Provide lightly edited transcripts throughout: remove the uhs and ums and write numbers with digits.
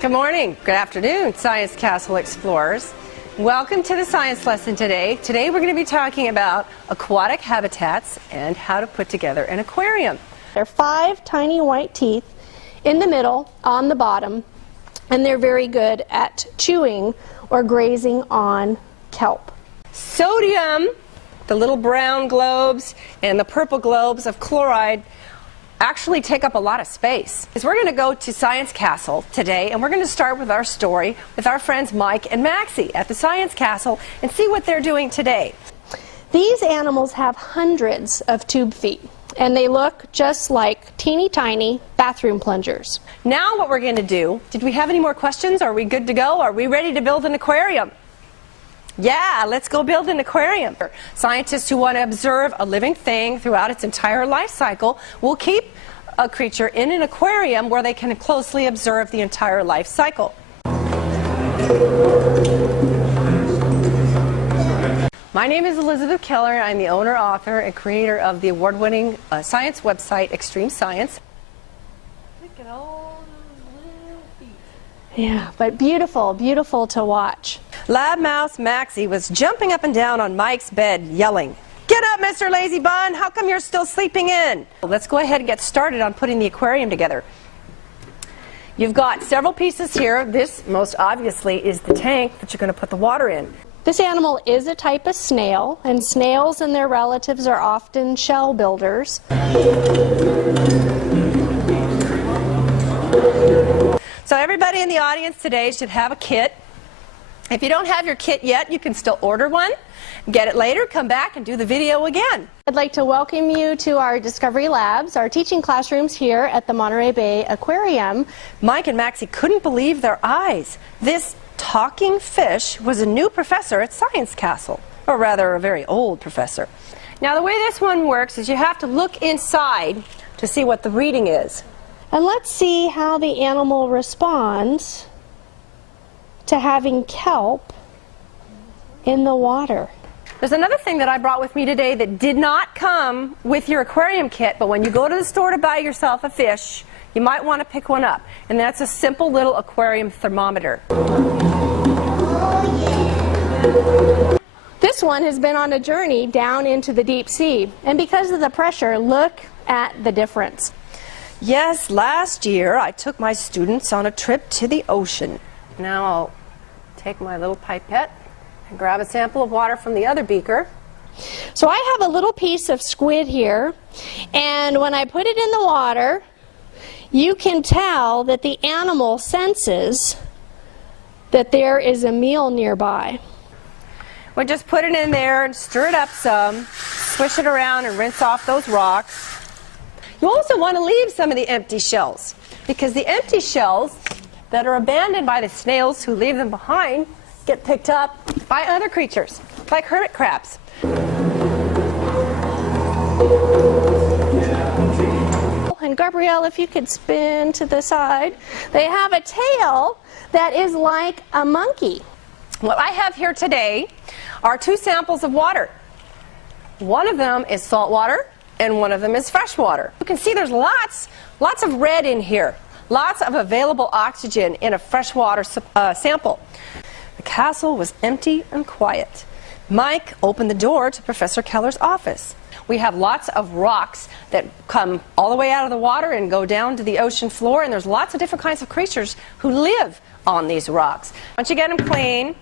Good morning, good afternoon, Science Castle explorers. Welcome to the science lesson today. Today we're going to be talking about aquatic habitats and how to put together an aquarium. There are 5 tiny white teeth in the middle, on the bottom, and they're very good at chewing or grazing on kelp. Sodium, the little brown globes, and the purple globes of chloride actually take up a lot of space. We're going to go to Science Castle today, and we're going to start with our story with our friends Mike and Maxie at the Science Castle and see what they're doing today. These animals have hundreds of tube feet, and they look just like teeny tiny bathroom plungers. Now what we're going to do, did we have any more questions? Are we good to go? Are we ready to build an aquarium? Yeah, let's go build an aquarium. Scientists who want to observe a living thing throughout its entire life cycle will keep a creature in an aquarium where they can closely observe the entire life cycle. My name is Elizabeth Keller. I'm the owner, author, and creator of the award-winning science website, Extreme Science. Look at all those little feet. Yeah, but beautiful, beautiful to watch. Lab mouse Maxie was jumping up and down on Mike's bed, yelling, "Get up, Mr. Lazy Bun! How come you're still sleeping in?" Let's go ahead and get started on putting the aquarium together. You've got several pieces here. This, most obviously, is the tank that you're going to put the water in. This animal is a type of snail, and snails and their relatives are often shell builders. So everybody in the audience today should have a kit. If you don't have your kit yet, you can still order one, get it later, come back and do the video again. I'd like to welcome you to our Discovery Labs, our teaching classrooms here at the Monterey Bay Aquarium. Mike and Maxie couldn't believe their eyes. This talking fish was a new professor at Science Castle, or rather a very old professor. Now the way this one works is you have to look inside to see what the reading is. And let's see how the animal responds to having kelp in the water. There's another thing that I brought with me today that did not come with your aquarium kit, but when you go to the store to buy yourself a fish, you might want to pick one up, and that's a simple little aquarium thermometer. This one has been on a journey down into the deep sea, and because of the pressure, look at the difference. Yes, last year I took my students on a trip to the ocean. Now I'll take my little pipette and grab a sample of water from the other beaker. So I have a little piece of squid here, and when I put it in the water, you can tell that the animal senses that there is a meal nearby. We'll just put it in there and stir it up some, swish it around and rinse off those rocks. You also want to leave some of the empty shells, because the empty shells that are abandoned by the snails who leave them behind get picked up by other creatures, like hermit crabs. And Gabrielle, if you could spin to the side, they have a tail that is like a monkey. What I have here today are 2 samples of water. One of them is salt water, and one of them is fresh water. You can see there's lots of red in here. Lots of available oxygen in a freshwater sample. The castle was empty and quiet. Mike opened the door to Professor Keller's office. We have lots of rocks that come all the way out of the water and go down to the ocean floor, and there's lots of different kinds of creatures who live on these rocks. Once you get them clean,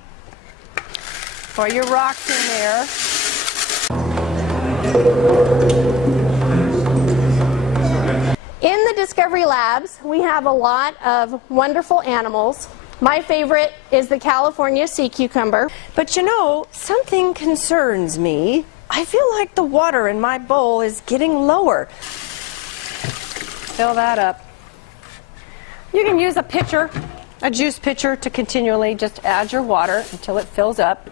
pour your rocks in there. In the Discovery Labs, we have a lot of wonderful animals. My favorite is the California sea cucumber. But you know, something concerns me. I feel like the water in my bowl is getting lower. Fill that up. You can use a pitcher, a juice pitcher, to continually just add your water until it fills up.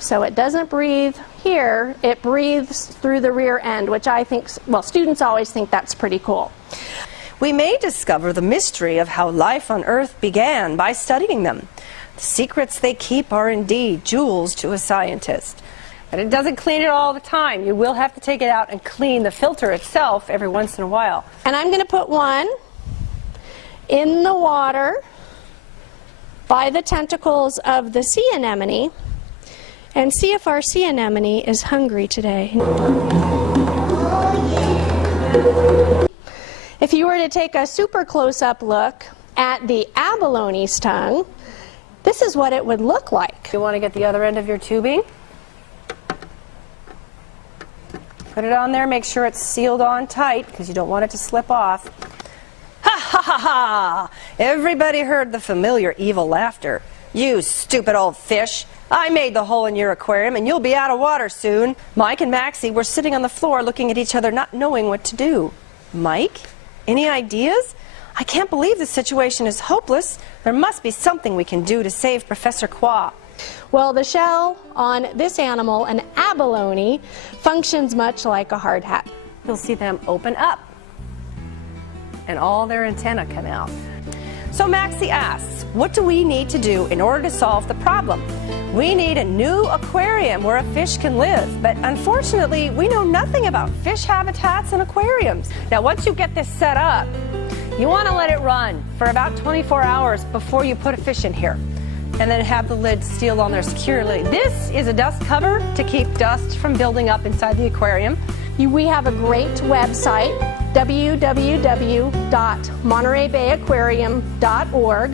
So it doesn't breathe here, it breathes through the rear end, which I think, well, students always think that's pretty cool. We may discover the mystery of how life on Earth began by studying them. The secrets they keep are indeed jewels to a scientist. But it doesn't clean it all the time. You will have to take it out and clean the filter itself every once in a while. And I'm going to put one in the water by the tentacles of the sea anemone and see if our sea anemone is hungry today. If you were to take a super close-up look at the abalone's tongue, this is what it would look like. You want to get the other end of your tubing. Put it on there, make sure it's sealed on tight because you don't want it to slip off. Ha ha ha ha! Everybody heard the familiar evil laughter. You stupid old fish! I made the hole in your aquarium and you'll be out of water soon. Mike and Maxie were sitting on the floor looking at each other, not knowing what to do. Mike, any ideas? I can't believe the situation is hopeless. There must be something we can do to save Professor Qua. Well, the shell on this animal, an abalone, functions much like a hard hat. You'll see them open up and all their antennae come out. So Maxie asks, what do we need to do in order to solve the problem? We need a new aquarium where a fish can live, but unfortunately we know nothing about fish habitats and aquariums. Now once you get this set up, you want to let it run for about 24 hours before you put a fish in here, and then have the lid sealed on there securely. This is a dust cover to keep dust from building up inside the aquarium. We have a great website, www.montereybayaquarium.org.